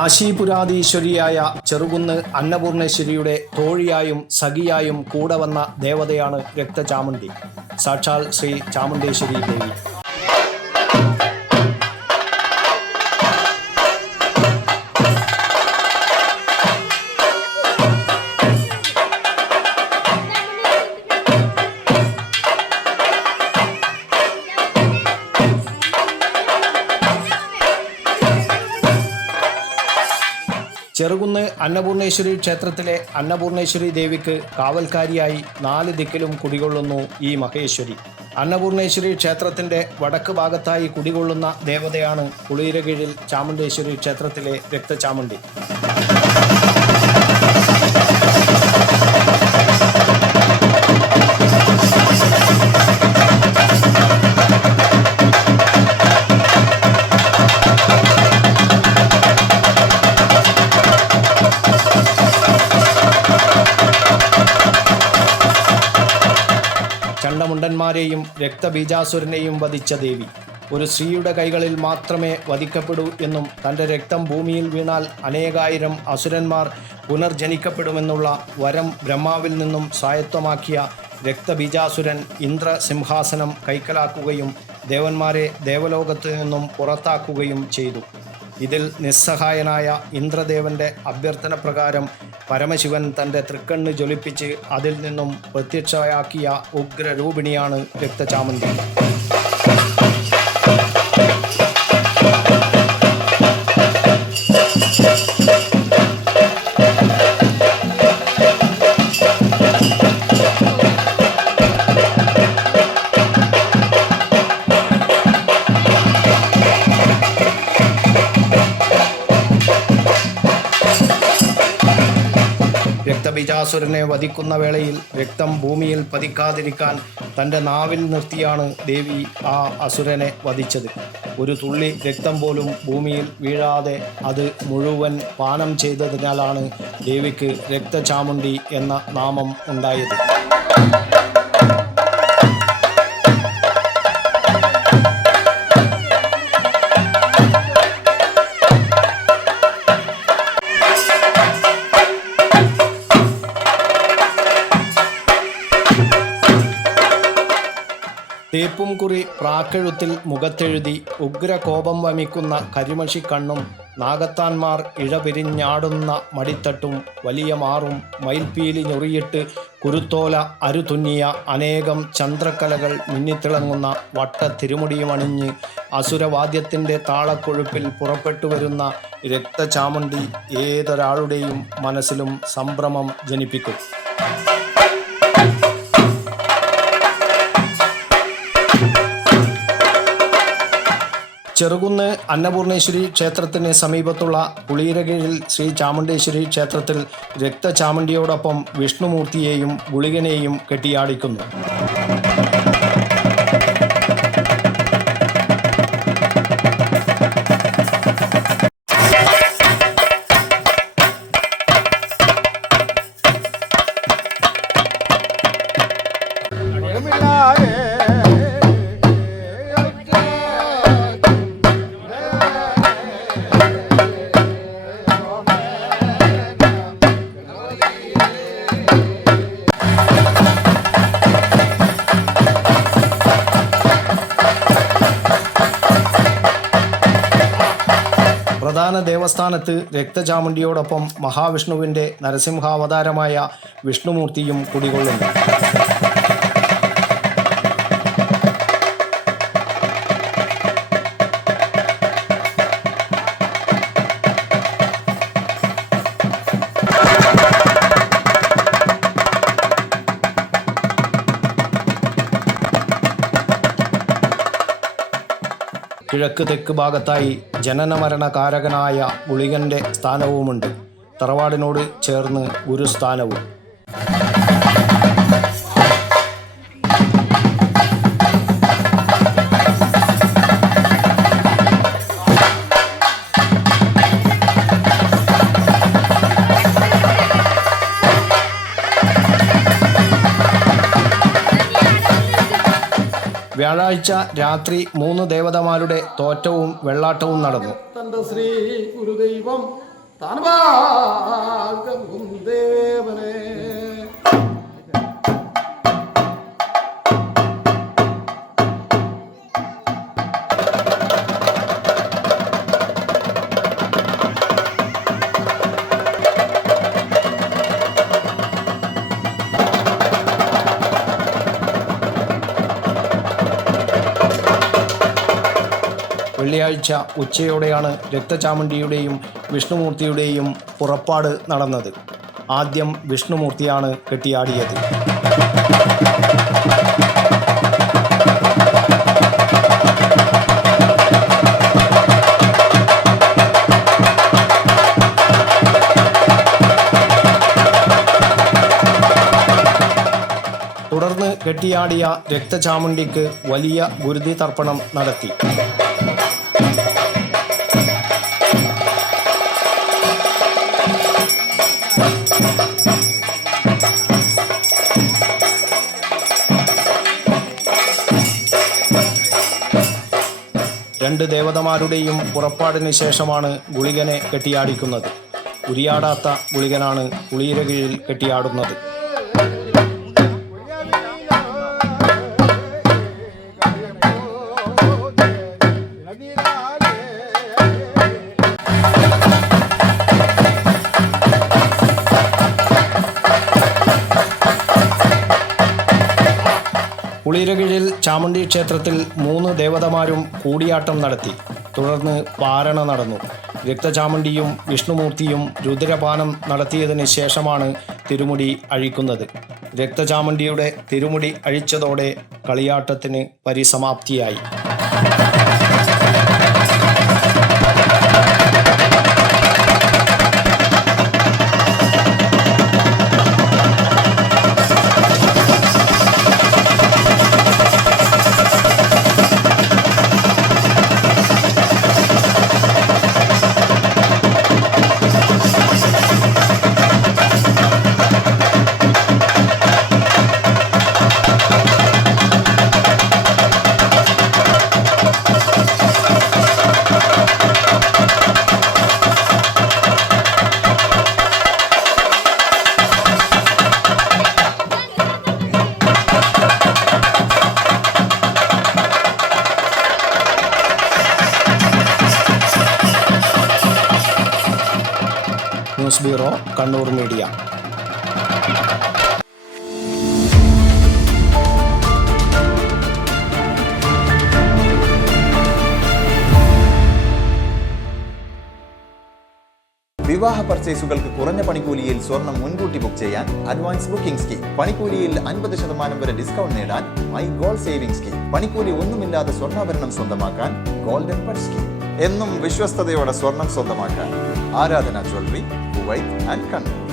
കാശീപുരാധീശ്വരിയായ ചെറുകുന്ന് അന്നപൂർണേശ്വരിയുടെ തോഴിയായും സഖിയായും കൂടെ വന്ന ദേവതയാണ് രക്തചാമുണ്ഡി. സാക്ഷാൽ ശ്രീ ചാമുണ്ഡേശ്വരി ദേവി. ചെറുകുന്ന് അന്നപൂർണേശ്വരി ക്ഷേത്രത്തിലെ അന്നപൂർണേശ്വരി ദേവിക്ക് കാവൽക്കാരിയായി 4 ദിക്കിലും കുടികൊള്ളുന്നു ഈ മഹേശ്വരി. അന്നപൂർണേശ്വരി ക്ഷേത്രത്തിൻ്റെ വടക്ക് ഭാഗത്തായി കുടികൊള്ളുന്ന ദേവതയാണ് പുളിയിരകീഴിൽ ചാമുണ്ഡേശ്വരി ക്ഷേത്രത്തിലെ രക്തചാമുണ്ഡി. ചണ്ഡമുണ്ടന്മാരെയും രക്തബീജാസുരനെയും വധിച്ച ദേവി. ഒരു സ്ത്രീയുടെ കൈകളിൽ മാത്രമേ വധിക്കപ്പെടൂ എന്നും തൻ്റെ രക്തം ഭൂമിയിൽ വീണാൽ അനേകായിരം അസുരന്മാർ പുനർജനിക്കപ്പെടുമെന്നുള്ള വരം ബ്രഹ്മാവിൽ നിന്നും സ്വായത്തമാക്കിയ രക്തബീജാസുരൻ ഇന്ദ്രസിംഹാസനം കൈക്കലാക്കുകയും ദേവന്മാരെ ദേവലോകത്ത് നിന്നും പുറത്താക്കുകയും ചെയ്തു. ഇതിൽ നിസ്സഹായനായ ഇന്ദ്രദേവൻ്റെ അഭ്യർത്ഥന പ്രകാരം പരമശിവൻ തൻ്റെ തൃക്കണ്ണ് ജ്വലിപ്പിച്ച് അതിൽ നിന്നും പ്രത്യക്ഷയാക്കിയ ഉഗ്രരൂപിണിയാണ് രക്തചാമുണ്ഡി. രക്തബീജാസുരനെ വധിക്കുന്ന വേളയിൽ രക്തം ഭൂമിയിൽ പതിക്കാതിരിക്കാൻ തൻ്റെ നാവിൽ നിർത്തിയാണ് ദേവി ആ അസുരനെ വധിച്ചത്. ഒരു തുള്ളി രക്തം പോലും ഭൂമിയിൽ വീഴാതെ അത് മുഴുവൻ പാനം ചെയ്തതിനാലാണ് ദേവിക്ക് രക്തചാമുണ്ഡി എന്ന നാമം ഉണ്ടായത്. തേപ്പും കുറി പ്രാക്കെഴുത്തിൽ മുഖത്തെഴുതി ഉഗ്രകോപം വമിക്കുന്ന കരിമഷി കണ്ണും നാഗത്താന്മാർ ഇഴപിരിഞ്ഞാടുന്ന മടിത്തട്ടും വലിയ മാറും മയിൽപ്പീലി ഞൊറിയിട്ട് കുരുത്തോല അരുതുന്നിയ അനേകം ചന്ദ്രക്കലകൾ മിന്നിത്തിളങ്ങുന്ന വട്ട തിരുമുടിയുമണിഞ്ഞ് അസുരവാദ്യത്തിൻ്റെ താളക്കൊഴുപ്പിൽ പുറപ്പെട്ടു വരുന്ന രക്തചാമുണ്ഡി ഏതൊരാളുടെയും മനസ്സിലും സംഭ്രമം ജനിപ്പിക്കും. ചെറുകുന്ന് അന്നപൂർണേശ്വരി ക്ഷേത്രത്തിന് സമീപത്തുള്ള പുളിയിരകീഴിൽ ശ്രീ ചാമുണ്ഡേശ്വരി ക്ഷേത്രത്തിൽ രക്തചാമുണ്ഡിയോടൊപ്പം വിഷ്ണുമൂർത്തിയെയും ഗുളികനെയും കെട്ടിയാടിക്കുന്നു. പ്രധാന ദേവസ്ഥാനത്ത് രക്തചാമുണ്ഡിയോടൊപ്പം മഹാവിഷ്ണുവിൻ്റെ നരസിംഹാവതാരമായ വിഷ്ണുമൂർത്തിയും കുടികൊള്ളുന്നു. കിഴക്ക് തെക്ക് ഭാഗത്തായി ജനനമരണകാരകനായ ഗുളികൻ്റെ സ്ഥാനവുമുണ്ട്. തറവാടിനോട് ചേർന്ന് ഗുരുസ്ഥാനവും. വ്യാഴാഴ്ച രാത്രി 3 ദേവതമാരുടെ തോറ്റവും വെള്ളാട്ടവും നടന്നു. തന്റെ ശ്രീ ഗുരുദൈവം താൻവാകും ദേവനേ. വെള്ളിയാഴ്ച ഉച്ചയോടെയാണ് രക്തചാമുണ്ടിയുടെയും വിഷ്ണുമൂർത്തിയുടെയും പുറപ്പാട് നടന്നത്. ആദ്യം വിഷ്ണുമൂർത്തിയാണ് കെട്ടിയാടിയത്. തുടർന്ന് കെട്ടിയാടിയ രക്തചാമുണ്ടിക്ക് വലിയ ഗുരുതി തർപ്പണം നടത്തി. രണ്ട് ദേവതമാരുടെയും പുറപ്പാടിന് ശേഷമാണ് ഗുളികനെ കെട്ടിയാടിക്കുന്നത്. ഉരിയാടാത്ത ഗുളികനാണ് കുളിയിരകീഴിൽ കെട്ടിയാടുന്നത്. കുളിയിരകീഴിൽ ചാമുണ്ഡി ക്ഷേത്രത്തിൽ 3 ദേവതമാരും കൂടിയാട്ടം നടത്തി. തുടർന്ന് പാരണ നടന്നു. രക്തചാമുണ്ടിയും വിഷ്ണുമൂർത്തിയും രുദ്രപാനം നടത്തിയതിന് ശേഷമാണ് തിരുമുടി അഴിക്കുന്നത്. രക്തചാമുണ്ടിയുടെ തിരുമുടി അഴിച്ചതോടെ കളിയാട്ടത്തിന് പരിസമാപ്തിയായി. News bureau, Kannur media. വിവാഹ പർച്ചേസുകൾക്ക് കുറഞ്ഞ പണിക്കൂലിയിൽ സ്വർണം മുൻകൂട്ടി ബുക്ക് ചെയ്യാൻ അഡ്വാൻസ് ബുക്കിംഗ് സ്കീം. പണിക്കൂലിയിൽ 50% വരെ ഡിസ്കൗണ്ട് നേടാൻ മൈ ഗോൾഡ് സേവിംഗ് സ്കീം. പണിക്കൂലി ഒന്നുമില്ലാതെ സ്വർണ്ണാഭരണം സ്വന്തമാക്കാൻ ഗോൾഡൻ പട്ട് സ്കീം. എന്നും വിശ്വസ്തയോടെ സ്വർണം സ്വന്തമാക്കാൻ ആരാധന ജ്വല്ലറി, കുവൈറ്റ് ആൻഡ് കണ്ണൂർ.